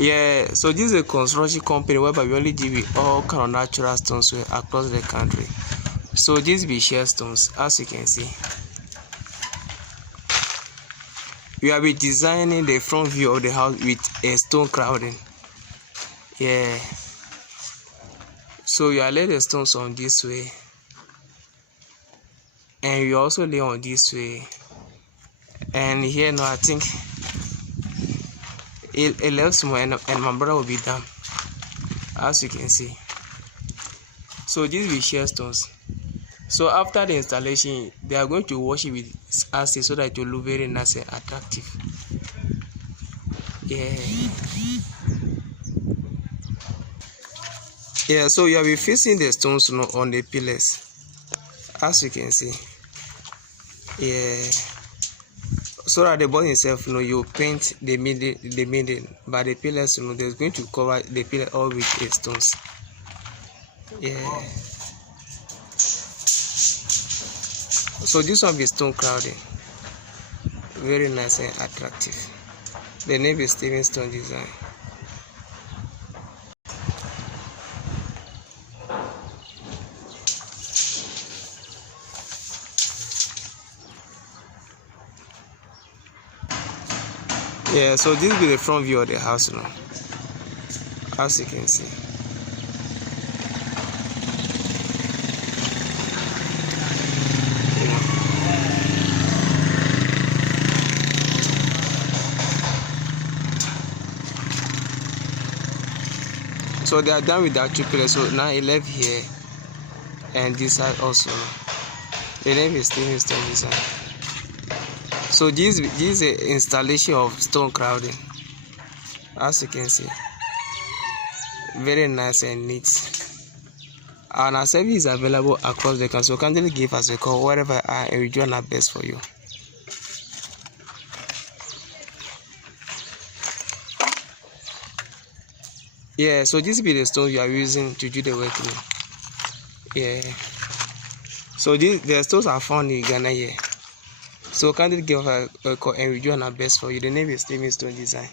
Yeah, so this is a construction company whereby we only deal with all kind of natural stones across the country. So these be share stones, as you can see. We have been designing the front view of the house with a stone crowding. Yeah. So you are lay the stones on this way, and you also lay on this way. And here now I think it left more, and my brother will be done, as you can see. So these will share stones. So after the installation, they are going to wash it with acid so that it will look very nice and attractive. Yeah, so you will be fixing the stones on the pillars, as you can see. Yeah, so that the bottom itself, you paint the middle, but the pillars, there's going to cover the pillar all with the stones. Yeah. So this one is stone crowding, very nice and attractive. The name is Steven Stone Design. Yeah, so this will be the front view of the house now, as you can see. So they are done with that two pillars. So now it left here and this side also. The name is Steven Stone Design. So this is an installation of stone crowding, as you can see. Very nice and neat. And our service is available across the country. So kindly give us a call wherever you are, and we do our best for you. Yeah, so this be the stone you are using to do the work. Yeah. So the stones are found in Ghana here. So kindly give us a call, and we do our best for you. The name is Steven Stone Design.